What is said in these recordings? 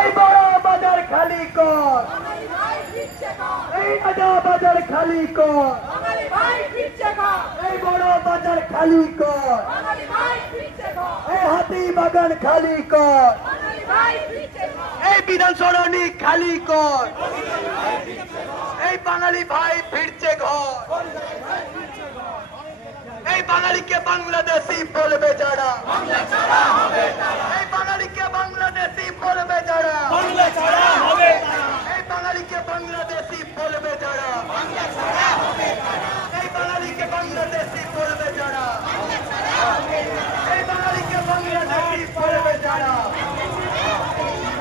এই বড় বাজার খালি কর, এই আদা বাজার খালি কর, এই বড় বাজার খালি কর, এই হাতি বাগান খালি কর, এই বিধান সরণি খালি কর, এই বাঙালি ভাই ফিরছে ঘর, এই বাঙালিকে বাংলাদেশি বলবে যারা, এই বাঙালিকে বাংলাদেশি বলবে যারা, এই বাঙালিকে বাংলাদেশি বলবে যারা, এই বাঙালিকে বাংলাদেশি বলবে যারা, এই বাঙালিকে বাংলাদেশি বলবে যারা,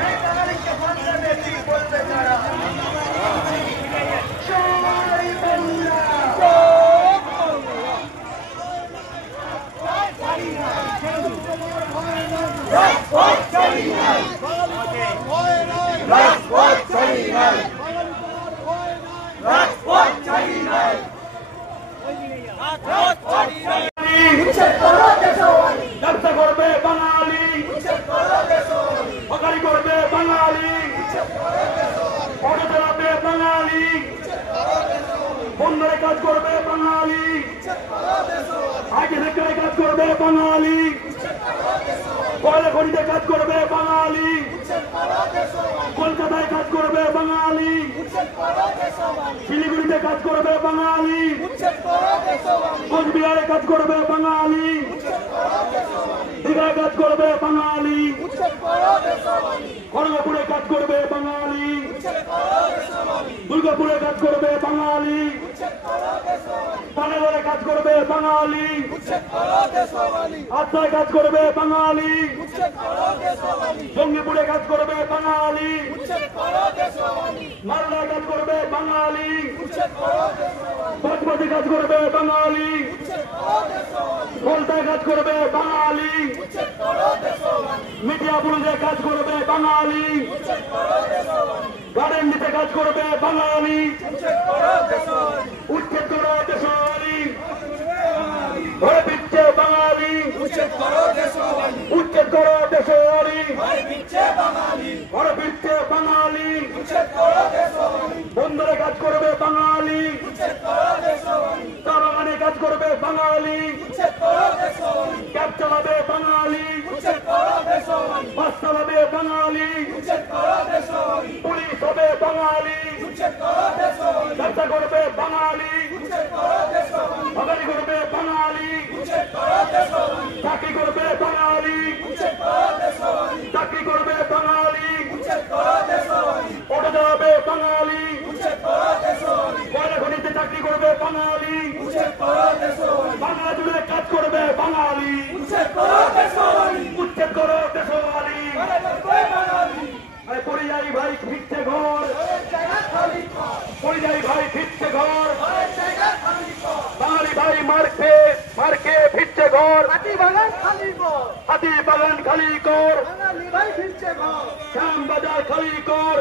এই বাঙালিকে বাংলাদেশি বলবে যারা, সবাই বাংলা ব্যবসা করবে বাঙালি, হকারি করবে বাঙালি, অটো চালাবে বাঙালি, বন্দরে কাজ করবে বাঙালি, আইটি সেক্টরে কাজ করবে বাঙালি, কয়লা খনিতে কাজ করবে বাঙালি, কলকাতায় কাজ করবে বাঙালি, শিলিগুড়িতে কাজ করবে বাঙালি, কোচবিহারে কাজ করবে বাঙালি, দীঘায় কাজ করবে বাঙালি, খড়গপুরে কাজ করবে বাঙালি, দুর্গাপুরে কাজ করবে বাঙালি, পানাগড়ে কাজ করবে বাঙালি, আত্মায় কাজ করবে বাঙালি, জঙ্গিপুরে কাজ করবে বাঙালি, মালদায় কাজ করবে বাঙালি, বাজপাতে কাজ করবে বাঙালি, কলতায় কাজ করবে বাঙালি, মিডিয়াপুরে কাজ করবে বাঙালি, গার্ডেনডিতে কাজ করবে বাঙালি, উচ্ছেদ করো দেশওয়ালি, ঘরে ফিরছে বাঙালি, উচ্ছেদ করো দেশওয়ালি, ঘরে ফিরছে বাঙালি, বন্দরে কাজ করবে বাঙালি, চা বাগানে কাজ করবে বাঙালি, ক্যাব চালাবে বাঙালি, বাস চালাবে বাঙালি, পুলিশ হবে বাঙালি, ব্যবসা করবে বাঙালি, হকারি করবে বাঙালি, চাকরি করবে বাঙালি, চাকরি করবে বাঙালি, অটো চালাবে বাঙালি, কয়লা খনিতে চাকরি করবে বাঙালি, বাংলা জুড়ে কাজ করবে বাঙালি, উচ্ছেদ করো দেশওয়ালি, পরিযায়ী ভাই ফিরছে ঘর, পরিযায়ী ভাই ফিরছে ঘর, বাঙালি ভাই মার্কে ফিরছে ঘর, হাতি বাগান খালি কর, শ্যাম বাজার খালি কর।